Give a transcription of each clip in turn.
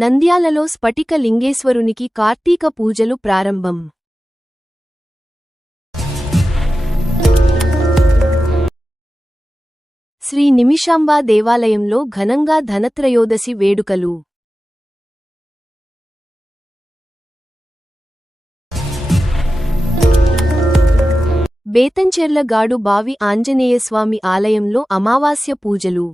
నంద్యాలలో స్ఫటిక లింగేశ్వరునికి కార్తీక పూజలు ప్రారంభం. శ్రీ నిమిషాంబా దేవాలయంలో ఘనంగా ధనత్రయోదశి వేడుకలు. బేతంచెర్ల గాడు బావి ఆంజనేయస్వామి ఆలయంలో అమావాస్య పూజలు.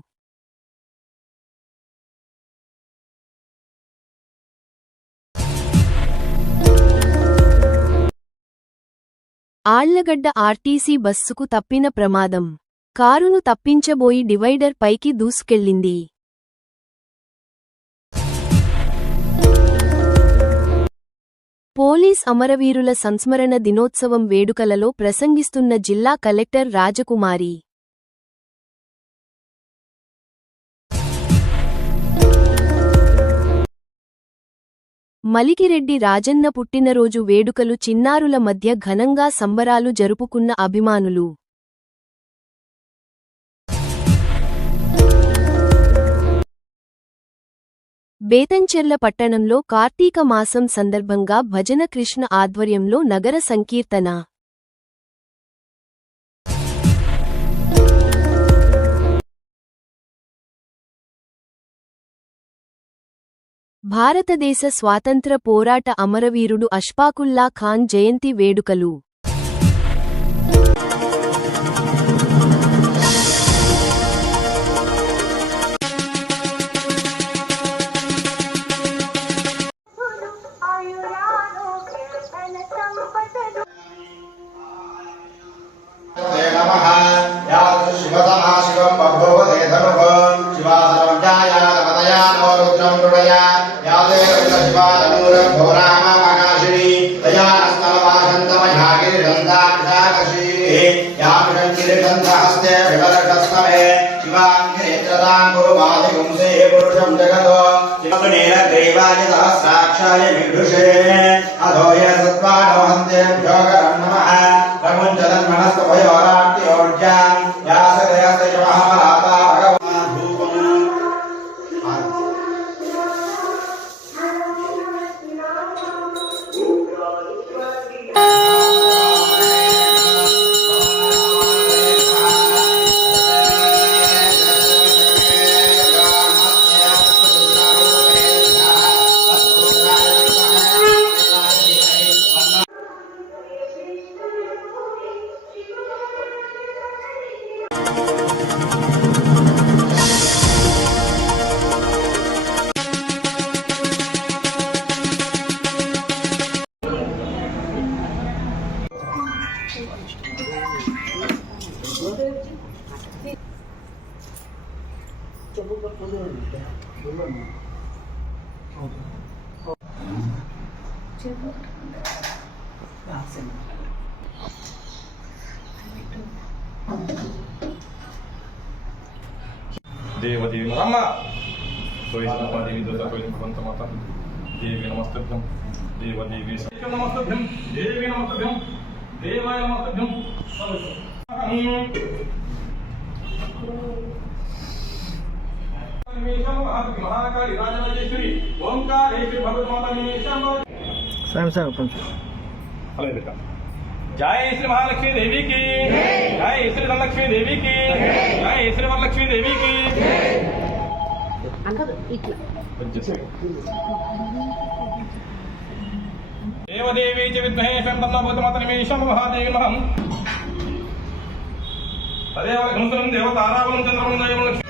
ఆళ్లగడ్డ ఆర్టీసీ బస్సుకు తప్పిన ప్రమాదం. కారును తప్పించబోయి డివైడర్ పైకి దూసుకెళ్లింది. పోలీస్ అమరవీరుల సంస్మరణ దినోత్సవం వేడుకలలో ప్రసంగిస్తున్న జిల్లా కలెక్టర్ రాజకుమారి. మలికిరెడ్డి రాజన్న పుట్టినరోజు వేడుకలు. చిన్నారుల మధ్య ఘనంగా సంబరాలు జరుపుకున్న అభిమానులు. బేతంచెర్ల పట్టణంలో కార్తీక మాసం సందర్భంగా భజన కృష్ణ ఆధ్వర్యంలో నగర సంకీర్తన. భారతదేశ స్వాతంత్ర పోరాట అమరవీరుడు అష్ఫాకుల్లా ఖాన్ జయంతి వేడుకలు. सहस्राक्षाय विदुषे अधोय सत्वानमहन्ते भ्योगरन्नमः प्रमुञ्चलन्मनस्तभयोराट्योर्जां यासदयस्तशमहमलाता भगवान् धूपम् देवदेवी नमः सोयसंपादेवी दोषाकोयंतमाता देवी नमस्तभ्यं देवदेवी नमस्तभ्यं देवी नमस्तभ्यं देवाय नमस्तभ्यं महाकाली राजराजेश्वरी ओंकारेश्वरी भगवती निमिषांब स्वयं पंच हले बेटा जय श्री महालक्ष्मी देवी की जय श्री धनलक्ष्मी देवी की जय श्री वरलक्ष्मी देवी की देवदेवी च विद्महे तन्नो भूतमाता निमिषांब महादेवी नमः तदेव घनसं देवतारावलं चन्द्रवलं दयवलं jadi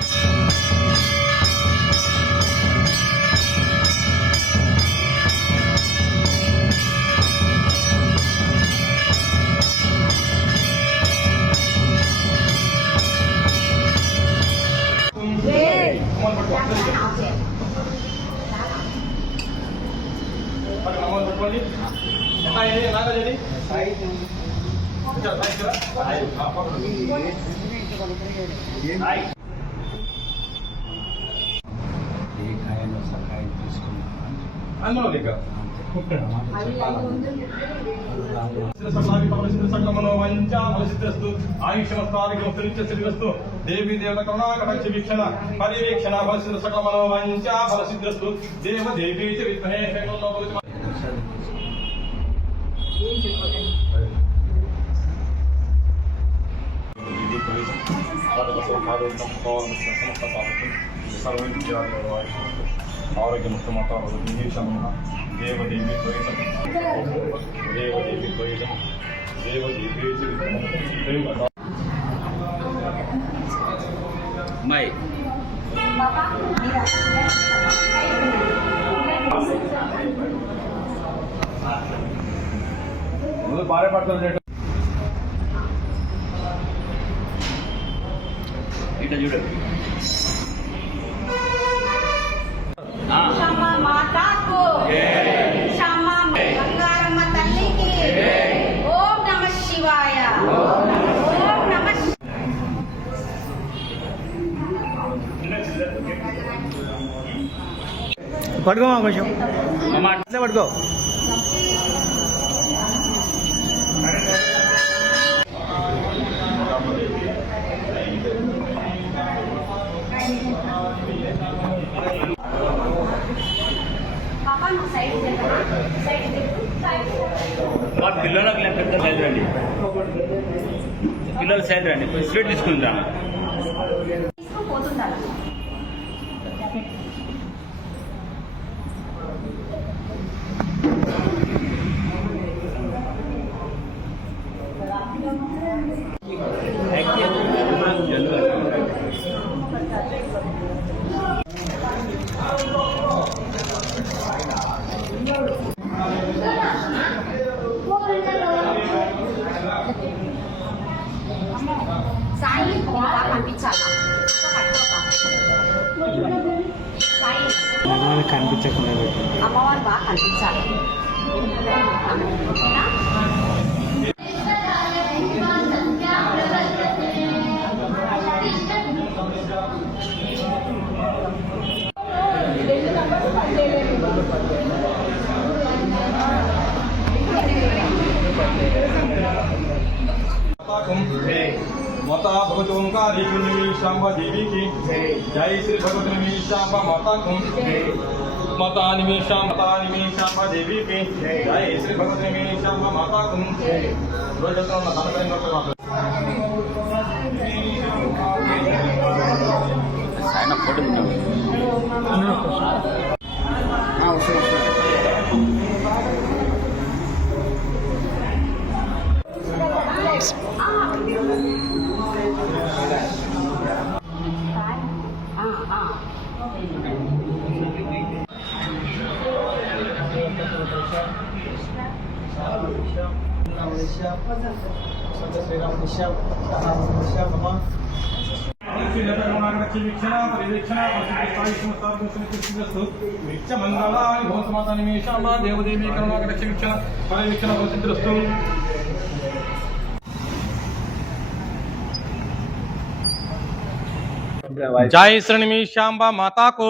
దేవీ దేవత కరుణాకటాక్ష వీక్షణ పర్యవేక్షణ ఫలసిద్ధ సకల మనోవంచ ఫలసిద్ధస్తు దేవ దేవీ చ విద్మహే శంకరో భగవతి ఆరోగ్యముక్తమత దేవదేవి ద్వైతం దేవదేవి ద్వైతం దేవదేవి Mai. ముందు భార్య పడుతుంది ఇట్లా చూడండి క్షమ మాతాకు క్షమ బంగారమ్మ తల్లికి ఓం నమః శివాయ ఓం నమః పడుకోమా కొంచెం పడుకో పాపా నువ్వు సైడ్ మా పిల్లలకు నేను పెద్ద సైజు రండి పిల్లల సైజు రండి స్వీట్ తీసుకుందా తీసుకొని పోతుండాలి సాయి బాగా కనిపించాలి సాయి కనిపించకుండా అమ్మవారు బాగా కనిపించాలి ఓకేనా माता भगवती ओंकार शांबा देवी की जय श्री भगवती निमिषांबा माता को माता निमिषांबा देवी की जय श्री भगवती निमिषांबा माता को फोटो देवदेवी करुणाकटाक्ष वीक्षण परिवीक्षण प्रसिद्धस्तु जय श्री निमिषांबा माता को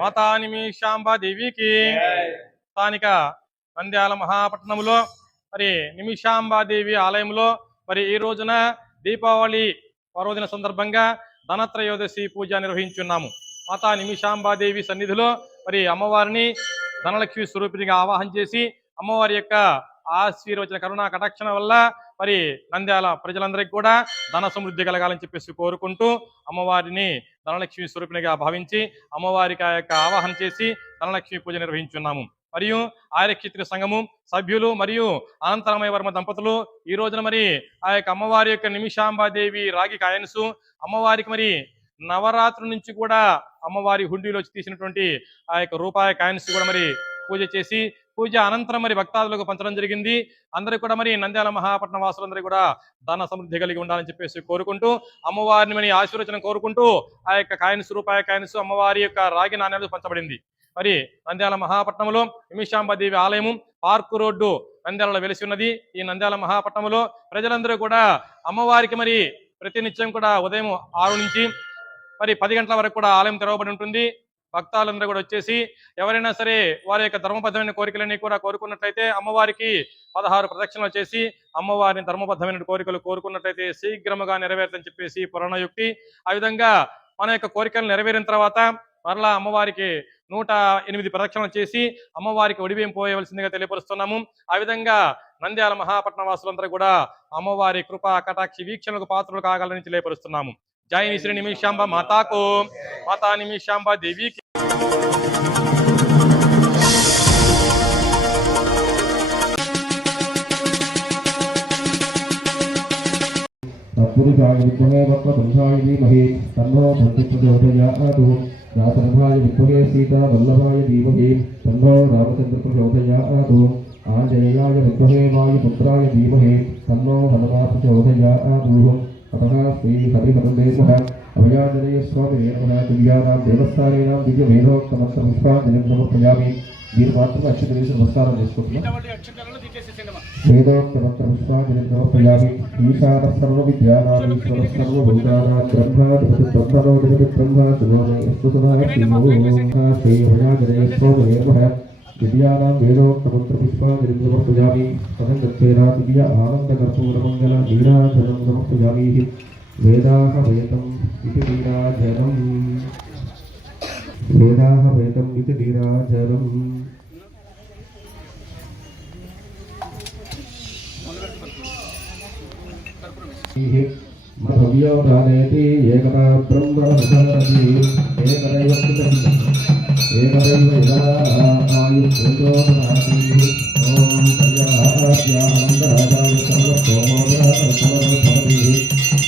माता निमिषांबा देवी की స్థానిక నంద్యాల మహాపట్నంలో మరి నిమిషాంబాదేవి ఆలయంలో మరి ఈ రోజున దీపావళి పర్వదిన సందర్భంగా ధనత్రయోదశి పూజ నిర్వహించున్నాము. మాతా నిమిషాంబాదేవి సన్నిధిలో మరి అమ్మవారిని ధనలక్ష్మి స్వరూపిణిగా ఆవాహన చేసి అమ్మవారి యొక్క ఆశీర్వచన కరుణా కటాక్షణ వల్ల మరి నంద్యాల ప్రజలందరికీ కూడా ధన సమృద్ధి కలగాలని చెప్పేసి కోరుకుంటూ అమ్మవారిని ధనలక్ష్మి స్వరూపిణిగా భావించి అమ్మవారికి ఆ యొక్క ఆవాహన చేసి ధనలక్ష్మి పూజ నిర్వహించున్నాము. మరియు ఆర్యక్షత్రియ సంఘము సభ్యులు మరియు అనంతరామయ్య వర్మ దంపతులు ఈ రోజున మరి ఆ యొక్క అమ్మవారి యొక్క నిమిషాంబాదేవి రాగి కాయన్సు అమ్మవారికి మరి నవరాత్రుల నుంచి కూడా అమ్మవారి హుండీలో తీసినటువంటి ఆ యొక్క రూపాయి కాయిన్స్ కూడా మరి పూజ చేసి పూజ అనంతరం మరి భక్తాదులకు పంచడం జరిగింది. అందరికీ కూడా మరి నంద్యాల మహాపట్నం వాసులందరూ కూడా ధన సమృద్ధి కలిగి ఉండాలని చెప్పేసి కోరుకుంటూ అమ్మవారిని మరి ఆశీర్వచనం కోరుకుంటూ ఆ యొక్క కాయిన్స్ రూపాయి కాయిన్స్ అమ్మవారి యొక్క రాగి నాణ్యాలు పంచబడింది. మరి నంద్యాల మహాపట్నంలో నిమిషాంబాదేవి ఆలయము పార్కు రోడ్డు నంద్యాలలో వెలిసి ఉన్నది. ఈ నంద్యాల మహాపట్నంలో ప్రజలందరూ కూడా అమ్మవారికి మరి ప్రతినిత్యం కూడా ఉదయం 6 నుంచి మరి 10 గంటల వరకు కూడా ఆలయం తెరవబడి ఉంటుంది. భక్తాలందరూ కూడా వచ్చేసి ఎవరైనా సరే వారి యొక్క ధర్మబద్ధమైన కోరికలన్నీ కూడా కోరుకున్నట్లయితే అమ్మవారికి 16 ప్రదక్షిణలు చేసి అమ్మవారిని ధర్మబద్ధమైన కోరికలు కోరుకున్నట్లయితే శీఘ్రముగా నెరవేరుతుందని చెప్పేసి పురాణయుక్తి. ఆ విధంగా మన యొక్క కోరికలు నెరవేరిన తర్వాత మరలా అమ్మవారికి 108 ప్రదక్షిణలు చేసి అమ్మవారికి ఒడిబియ్యం పోయవలసిందిగా తెలియపరుస్తున్నాము. ఆ విధంగా నంద్యాల మహాపట్నం వాసులందరూ కూడా అమ్మవారి కృపా కటాక్షి వీక్షణకు పాత్రలు కాగలని తెలియపరుస్తున్నాము. జై శ్రీ నిమిషాంబ మాతాకు, మాతా నిమిషాంబ దేవికి. तत्पुरुषाय विद्महे वक्रतुण्डाय धीमहि तन्नो दन्ति प्रचोदयात् रासरथाय विद्महे सीतावल्लभाय धीमहि तन्नो रामचन्द्र प्रचोदयात् आञ्जनेयाय विद्महे वायुपुत्राय धीमहि तन्नो हनुमान् प्रचोदयात् अतः श्रीहरिहरदे नमः अभयाञ्जनेय स्वामिने नमः दिव्यानां देवस्थानीनां दिव्यवेदोक्तमन्त्रपुष्पाञ्जलिं समर्पयामि వీరుమాత్రం అక్షతవేసి నమస్కారం చేసుకుంటున్నాం. వేదోక్తమంత్రపుష్పాంజలిం సమర్పయామి. ఈశాన సర్వ విద్యానాం ఈశ్వర సర్వభూతానాం బ్రహ్మాధిపతి బ్రహ్మణోధిపతి బ్రహ్మ శివోమయస్తు సదాశివో శ్రీ భయాజనే స్వామినే నమః. విద్యానాం వేదోక్తమంత్రపుష్పాంజలిం సమర్పయామి. పదం గచ్చేనా దివ్య ఆనందకర్పూరమంగళ నీరాజనం సమర్పయామి. వేదాః వేదం ఇతి నీరాజనం వేదాః వేదం ఇతి నీరాజనం. భవ్యో దానేతి ఏకదా బ్రహ్మ హృదయతి ఏకదైవ ఏకదైవ ఆయుష్యోదనాతి. ఓం సయ్యాస్యానందరాజాయ సర్వతోమోదరసర్వభవతి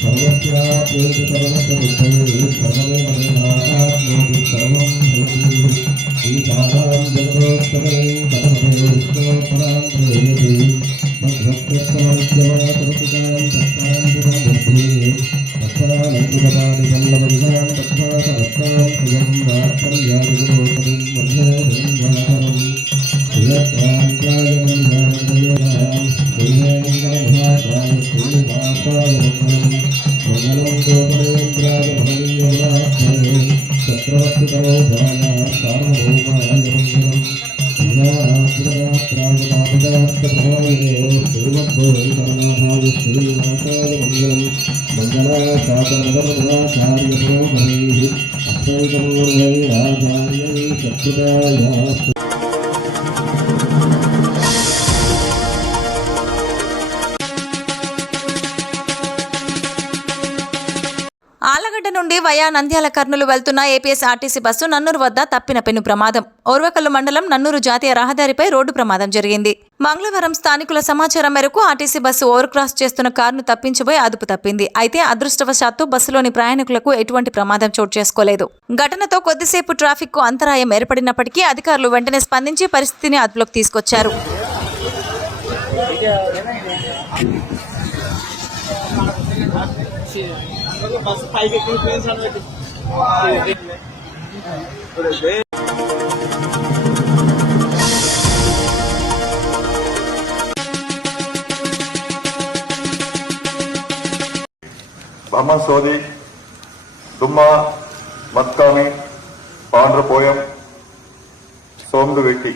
సర్వస్యాప్యేతి సర్వస్వవిద్యతే సర్వమేవాత్మోపి సర్వం భవతి. ఈశానాం జగదోత్తమే పరమమే విష్ణోపరాం ప్రేయతే భద్రత్వస్వామిత్యమా సరసికాం తత్రాం పురమూర్ధే తత్రానంతుగతాని పల్లవవిధాం తత్వా సహస్రాం సుగం వాత్సల్యాదిగుణోపదిం మధ్యేదం వాహరం సుయత్రాంత్రాయమన్యామదయోగాం దైవేంద్రభాగాయ శ్రీనివాసాయ మంగళం మంగళం గోపరేంద్రాయ భవనీయమునాత్మనే చక్రవర్తితమోధాయ సార్వభౌమాయ మంగళం శ్రీనివాసాయ మంగళం మంగళాచార్య పురోగమై అక్షయకమూర్ధైరాచార్యై సత్కృతాయ. ఆలగడ్డ నుండి వయా నంద్యాల కర్నూలు వెళ్తున్న ఏపీఎస్ఆర్టీసీ బస్సు నన్నూరు వద్ద తప్పిన పెను ప్రమాదం. ఓర్వకల్లు మండలం నన్నూరు జాతీయ రహదారిపై రోడ్డు ప్రమాదం జరిగింది. మంగళవారం స్థానికుల సమాచారం మేరకు ఆర్టీసీ బస్సు ఓవర్ క్రాస్ చేస్తున్న కారును తప్పించబోయి అదుపు తప్పింది. అయితే అదృష్టవశాత్తు బస్సులోని ప్రయాణికులకు ఎటువంటి ప్రమాదం చోటు చేసుకోలేదు. ఘటనతో కొద్దిసేపు ట్రాఫిక్ కు అంతరాయం ఏర్పడినప్పటికీ అధికారులు వెంటనే స్పందించి పరిస్థితిని అదుపులోకి తీసుకొచ్చారు. బ్రహ్మన్ సోది దుమ్మ మత్కామి పాండ్రపోయం సోమ్డు వెట్టి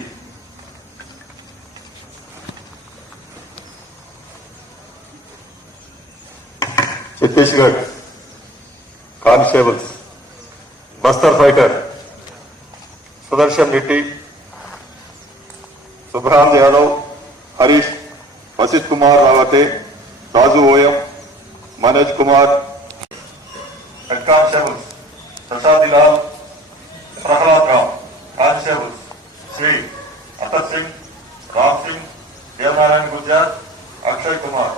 Chhattisgarh constables Bastar fighter Sudarshan Reddy Subrahan Yadav Harish Vasith Kumar Rawate Raju Oyam Manoj Kumar head constables Prasadi Lal Prahlad Rao constables Shri Atar Singh Ram Singh Devnarayan Gujarat Akshay Kumar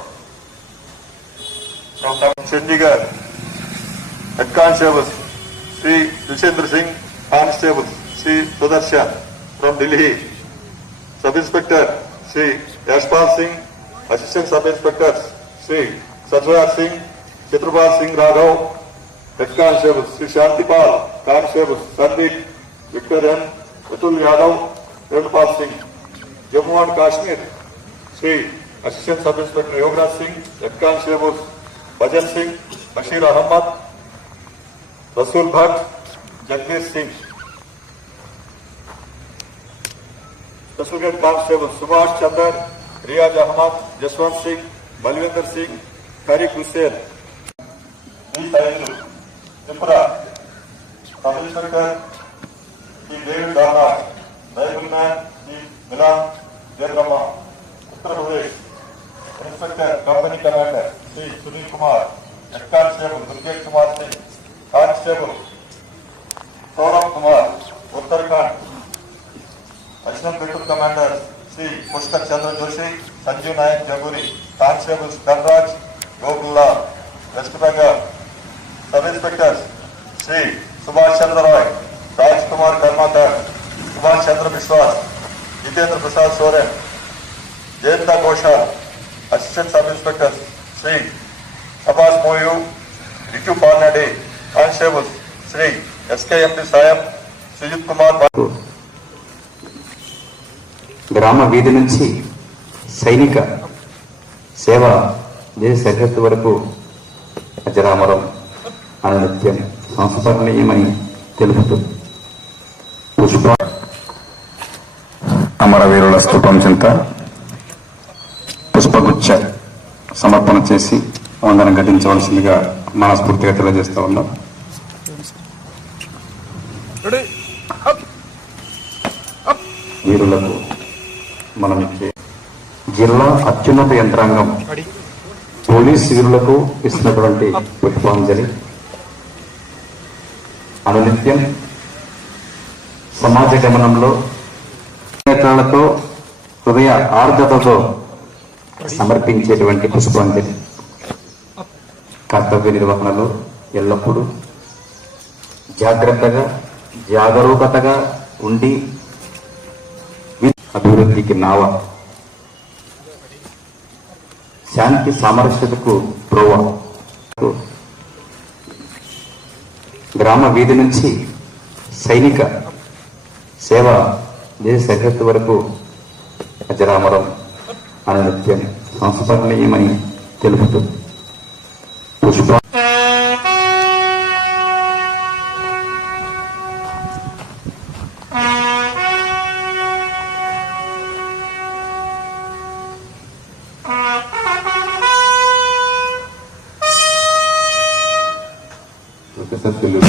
from Chandigarh head constables Shri Dushyendra Singh constables Shri Sudarshan from Delhi sub inspector Shri Yashpal Singh assistant sub inspector Shri Satraj Singh Chitrapal Singh Raghav head constable Shri Shantipal constable Sandeep विक्टोरियन Atul Yadav Venupal Singh Jammu and Kashmir Shri assistant sub inspector Yograj Singh head constable Bhajan Singh Bashir Ahmed Rasool Bhat Jagdish Singh Special Grade Constable Subhash Chandar, Riyaz Ahmad, Jaswant Singh, Balwinder Singh, Tariq Hussain. These are Tripura, Sub Inspector P. David Dana, Rifleman P. Milan Devrama, Uttar Pradesh. Inspector Company Commander Sri Sunil Kumar, Head Constable Durgesh Kumar Singh, Constable Saurabh Kumar, Uttarakhand. Additional Petrol Commander Sri Pushkar Chandra Joshi, Sanjeev Nayak Jaguri, Constables Dhanraj, Gokulla, West Bengal. Sub Inspectors Sri Subhash Chandra Roy, Raj Kumar Karmatar, Subhash Chandra Biswas, Jitendra Prasad Soren, Jayanta Ghoshal. Assistant Sub Inspectors Sri Sabas Moyu, Ritu Parnade, Constables Sri SKMD Sayam, Sujit Kumar. గ్రామ వీధి నుంచి సైనిక సేవ దేశ సరిహద్దు వరకు అజరామరం అనునిత్యం సంస్మరణీయమని తెలుపుతూ పుష్ప అమరవీరుల స్తూపం చెంత పుష్పగుచ్చ సమర్పణ చేసి వందనం ఘటించవలసిందిగా మనస్ఫూర్తిగా తెలియజేస్తూ ఉన్నాం. వీరులకు మనం ఇచ్చే జిల్లా అత్యున్నత యంత్రాంగం పోలీస్ వీరులకు ఇస్తున్నటువంటి పుష్పాంజలి అనునిత్యం సమాజ గమనంలో నేత్రాలతో హృదయ ఆర్ద్రతతో సమర్పించేటువంటి పుష్పాంజలి కర్తవ్య నిర్వహణలో ఎల్లప్పుడూ జాగ్రత్తగా జాగరూకతగా ఉండి అభివృద్ధికి నావ, శాంతి సామరస్యతకు ప్రోవ. గ్రామ వీధి నుంచి సైనిక సేవ దేశ సరిహద్దు వరకు అజరామరం అనునిత్యం సంస్మరణీయమని తెలుపుతూ పుష్ప తెలుగు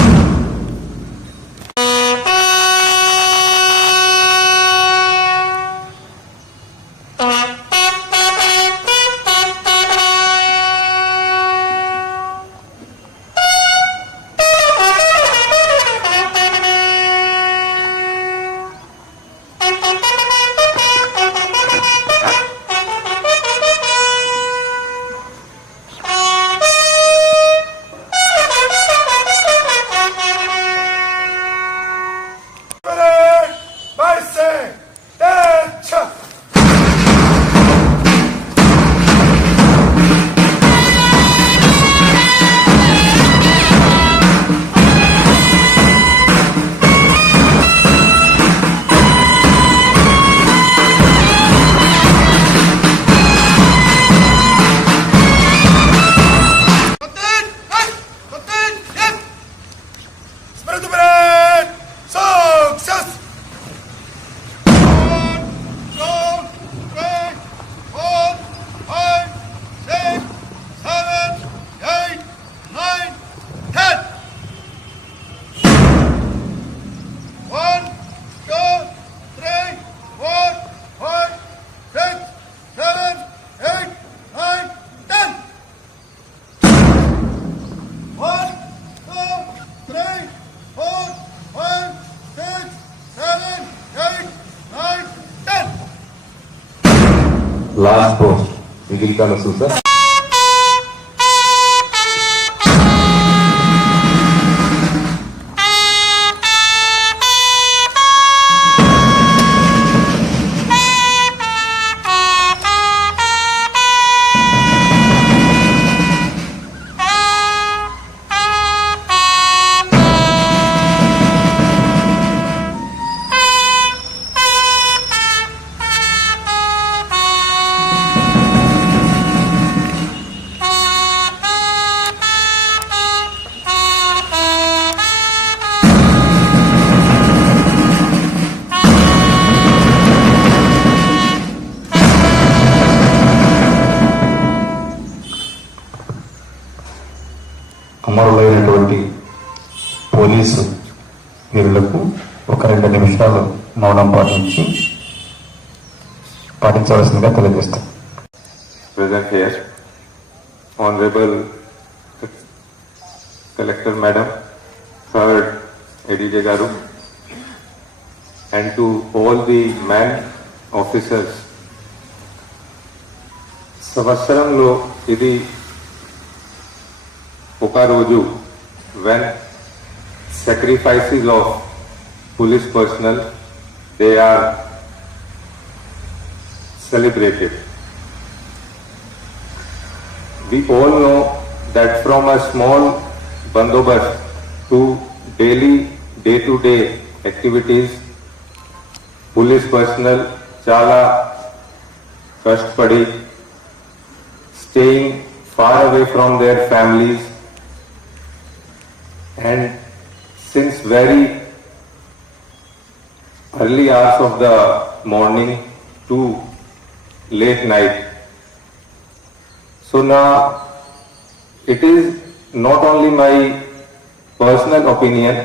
లాస్ట్ పోస్ట్ మిగిలికాల సూసర్ పోలీసు వీరులకు ఒక 2 నిమిషాలు మౌనం పాటించవలసిందిగా తెలియజేస్తాం. Present here, Honorable Collector Madam, Third ADJ Garu, and to all the man officers. సంవత్సరంలో ఇది ఒక రోజు when sacrifices of police personnel they are celebrated. We all know that from a small bandobast to daily day-to-day activities, police personnel chala kashtpadi, staying far away from their families, and since very early hours of the morning to late night. So now it is not only my personal opinion,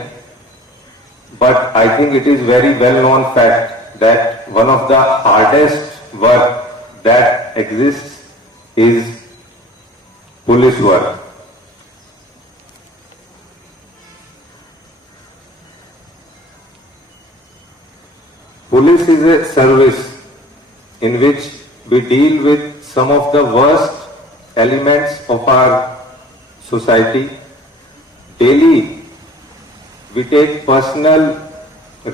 but I think it is very well known fact that one of the hardest work that exists is police work. Police is a service in which we deal with some of the worst elements of our society. Daily, we take personal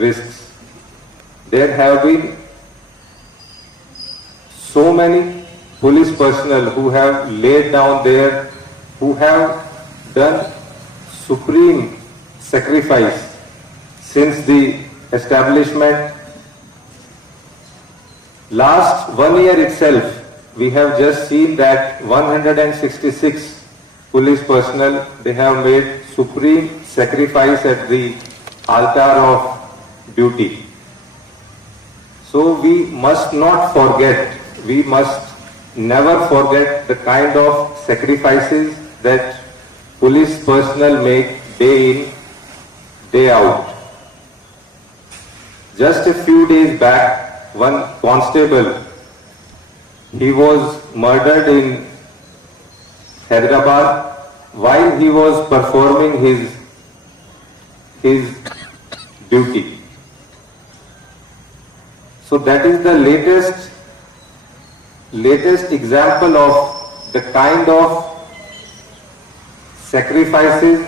risks. There have been so many police personnel who have laid down there, who have done supreme sacrifice since the establishment. Last 1 year itself, we have just seen that 166 police personnel, they have made supreme sacrifice at the altar of duty. So we must not forget, we must never forget the kind of sacrifices that police personnel make day in, day out. Just a few days back, one constable, he was murdered in Hyderabad while he was performing his duty. So that is the latest example of the kind of sacrifices,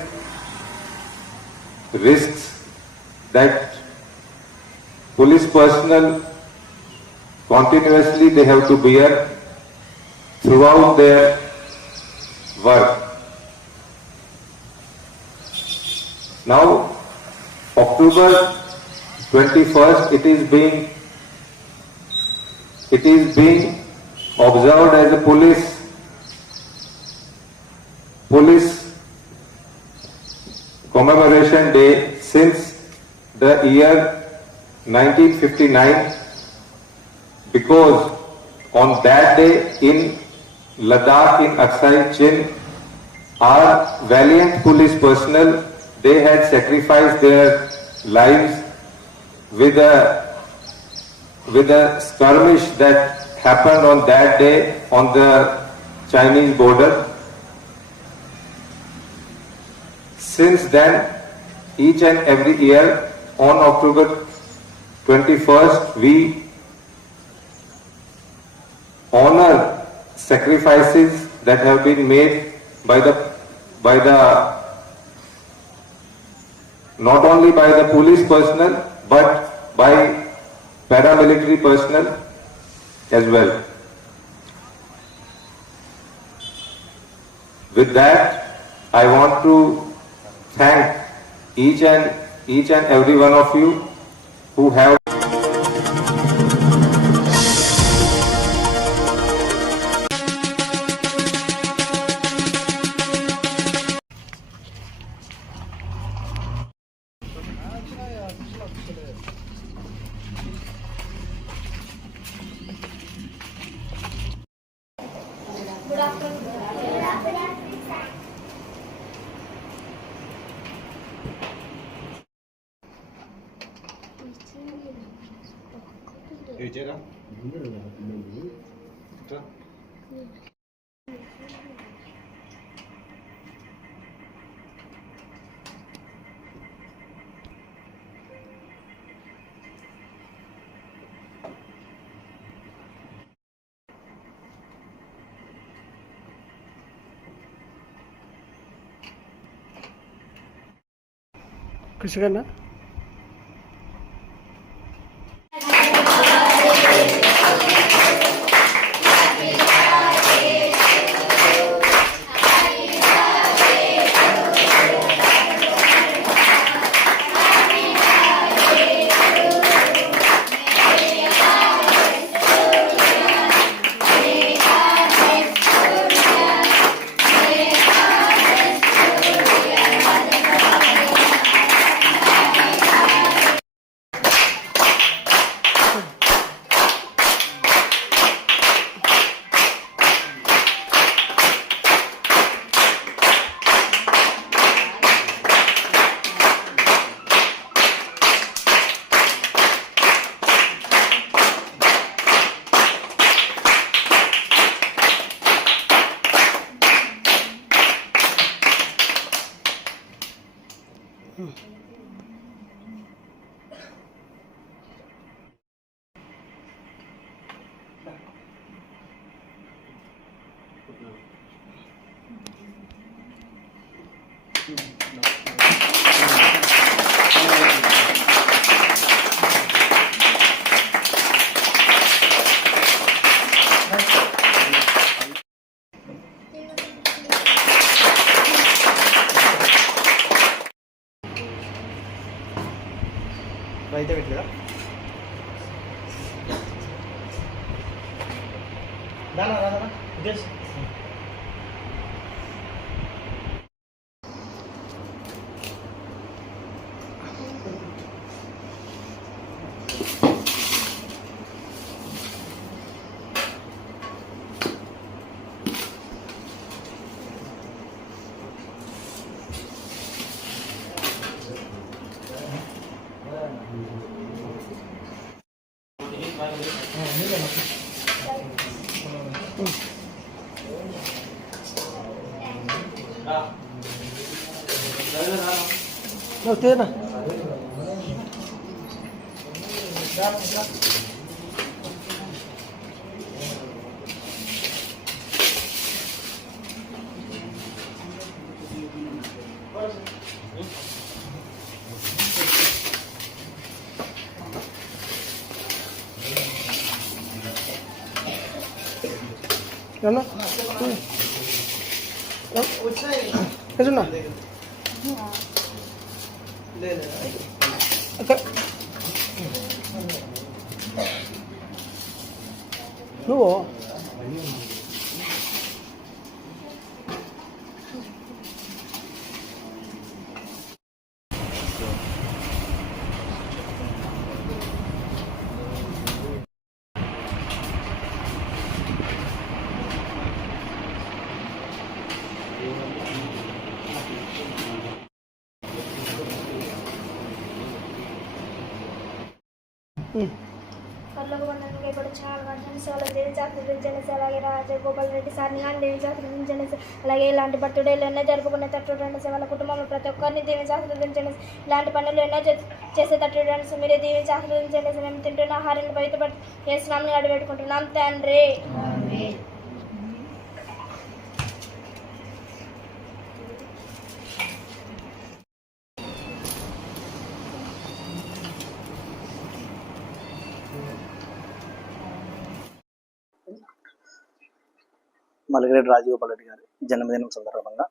risks that police personnel continuously they have to bear throughout their work. Now, October 21st, it is being observed as a police commemoration day since the year 1959, because on that day in Ladakh, in Aksai Chin, our valiant police personnel, they had sacrificed their lives with a skirmish that happened on that day on the Chinese border. Since then, each and every year on October 21st, we honor sacrifices that have been made by the not only by the police personnel but by paramilitary personnel as well. With that, I want to thank each and every one of you who have Krishna అయితే పెట్టలేదా దానా రాదా just No, tiene. ¿No? ¿Es una? నువ్వు అలాగే రాజగోపాల్ రెడ్డి సార్ని కానీ దేవి శాస్త్రించండి. అలాగే ఇలాంటి బర్త్డేలు ఎన్నో జరుపుకునే తట్టు వాళ్ళ కుటుంబంలో ప్రతి ఒక్కరిని దేవి శాస్త్రించండి. ఇలాంటి పనులు ఎన్నో చేసే తట్టు మీరే దేవి శాస్త్రించండి. మేము తింటున్న ఆహారాన్ని బయటపడి చేస్తున్నామని అడిపెట్టుకుంటున్నాం తండ్రి. మలిగిరెడ్డి రాజగోపాల్ రెడ్డి గారి జన్మదినం సందర్భంగా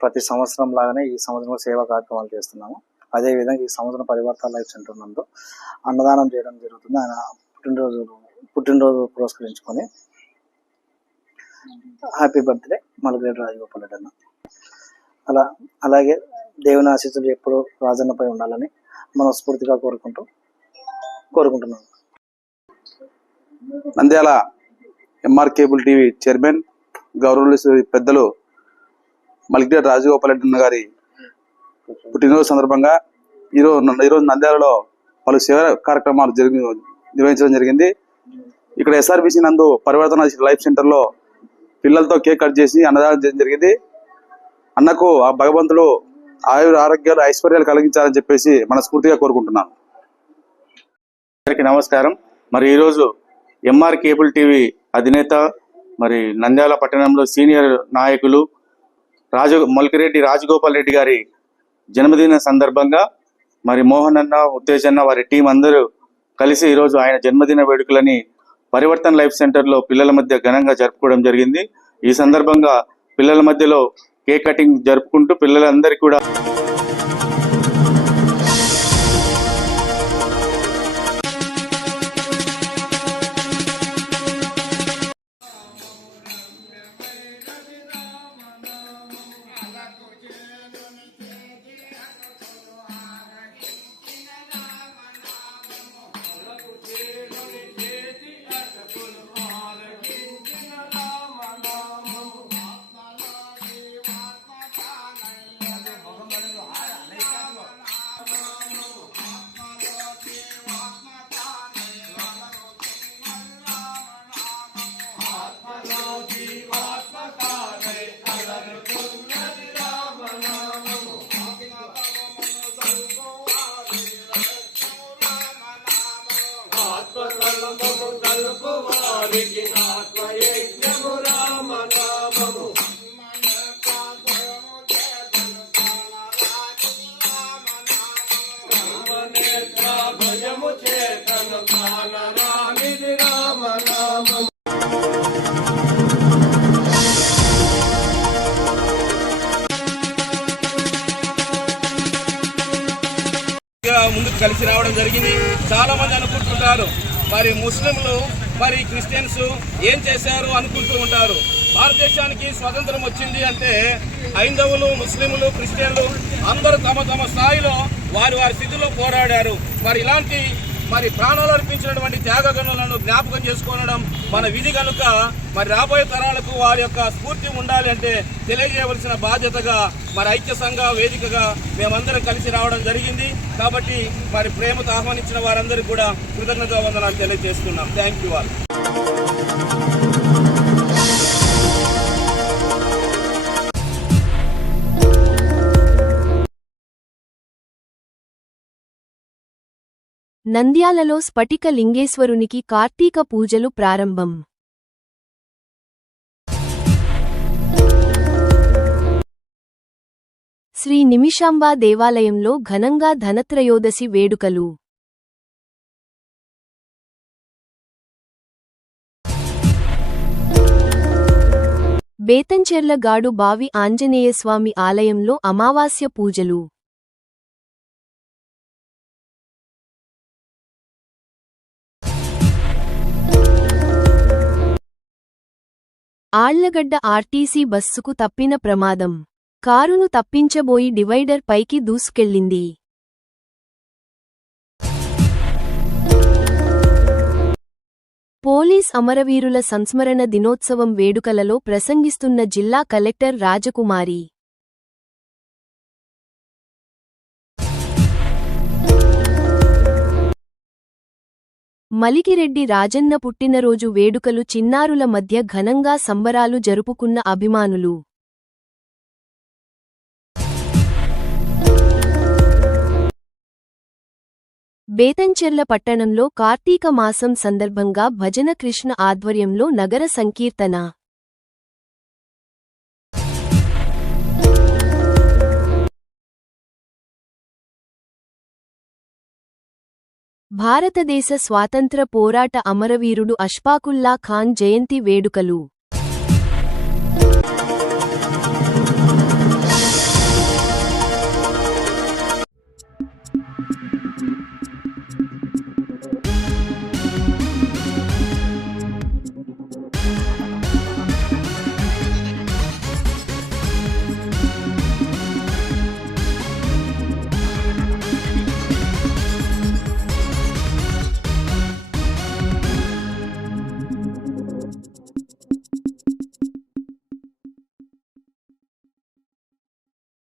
ప్రతి సంవత్సరం లాగానే ఈ సంవత్సరం సేవా కార్యక్రమాలు చేస్తున్నాము. అదేవిధంగా ఈ సంవత్సరం పరివర్తన లైఫ్ సెంటర్ నందు అన్నదానం చేయడం జరుగుతుంది. ఆయన పుట్టినరోజు పురస్కరించుకొని హ్యాపీ బర్త్డే మలిగిరెడ్డి రాజగోపాల్ రెడ్డి అన్న. అలాగే దేవుని ఆశీస్సులు ఎప్పుడూ రాజన్నపై ఉండాలని మనస్ఫూర్తిగా కోరుకుంటున్నాను. Nandyal MR cable TV chairman గౌరవ పెద్దలు మలిగిరెడ్డి రాజగోపాల్ రెడ్డి గారి పుట్టినరోజు సందర్భంగా ఈరోజు నంద్యాలలో పలు సేవా కార్యక్రమాలు నిర్వహించడం జరిగింది. ఇక్కడ SRBC నందు పరివర్తన లైఫ్ సెంటర్లో పిల్లలతో కేక్ కట్ చేసి అన్నదానం చేయడం జరిగింది. అన్నకు ఆ భగవంతుడు ఆయుర ఆరోగ్యాలు ఐశ్వర్యాలు కలిగించాలని చెప్పేసి మనస్ఫూర్తిగా కోరుకుంటున్నాను. అందరికీ నమస్కారం. మరి ఈరోజు MR కేబుల్ టీవీ అధినేత మరి నంద్యాల పట్టణంలో సీనియర్ నాయకులు మల్కిరెడ్డి రాజగోపాల్ రెడ్డి గారి జన్మదిన సందర్భంగా మరి మోహన్ అన్న, ఉత్తేజ్ అన్న వారి టీం అందరూ కలిసి ఈరోజు ఆయన జన్మదిన వేడుకలని పరివర్తన్ లైఫ్ సెంటర్లో పిల్లల మధ్య ఘనంగా జరుపుకోవడం జరిగింది. ఈ సందర్భంగా పిల్లల మధ్యలో కేక్ కటింగ్ జరుపుకుంటూ పిల్లలందరికీ కూడా ముందుకు కలిసి రావడం జరిగింది. చాలా మంది అనుకుంటుంటారు మరి ముస్లింలు మరి క్రిస్టియన్స్ ఏం చేశారు అనుకుంటూ ఉంటారు. భారతదేశానికి స్వతంత్రం వచ్చింది అంటే హైందవులు, ముస్లింలు, క్రిస్టియన్లు అందరూ తమ తమ స్థాయిలో వారి స్థితిలో పోరాడారు. మరి ఇలాంటి మరి ప్రాణాలు అర్పించినటువంటి త్యాగగణులను జ్ఞాపకం చేసుకోవడం మన విధి కనుక మరి రాబోయే తరాలకు వారి యొక్క స్ఫూర్తి ఉండాలి అంటే తెలియజేయవలసిన బాధ్యతగా మరి ఐక్య సంఘ వేదికగా మేమందరం కలిసి రావడం జరిగింది. కాబట్టి మరి ప్రేమతో ఆహ్వానించిన వారందరికీ కూడా కృతజ్ఞతా వందనాలు తెలియజేస్తున్నాం. Thank you all. నంద్యాలలో స్ఫటిక లింగేశ్వరునికి కార్తీక పూజలు ప్రారంభం. శ్రీ నిమిషాంబ దేవాలయంలో ఘనంగా ధనత్రయోదశి వేడుకలు. బేతంచెర్లగాడు బావి ఆంజనేయస్వామి ఆలయంలో అమావాస్య పూజలు. ఆళ్లగడ్డ ఆర్టీసీ బస్సుకు తప్పిన ప్రమాదం. కారును తప్పించబోయి డివైడర్ పైకి దూసుకెళ్లింది. పోలీస్ అమరవీరుల సంస్మరణ దినోత్సవం వేడుకలలో ప్రసంగిస్తున్న జిల్లా కలెక్టర్ రాజకుమారి. మలికిరెడ్డి రాజన్న పుట్టినరోజు వేడుకలు చిన్నారుల మధ్య ఘనంగా సంబరాలు జరుపుకున్న అభిమానులు. బేతంచెర్ల పట్టణంలో కార్తీక మాసం సందర్భంగా భజన కృష్ణ ఆధ్వర్యంలో నగర సంకీర్తన. భారతదేశ స్వాతంత్ర పోరాట అమరవీరుడు అష్ఫాకుల్లా ఖాన్ జయంతి వేడుకలు.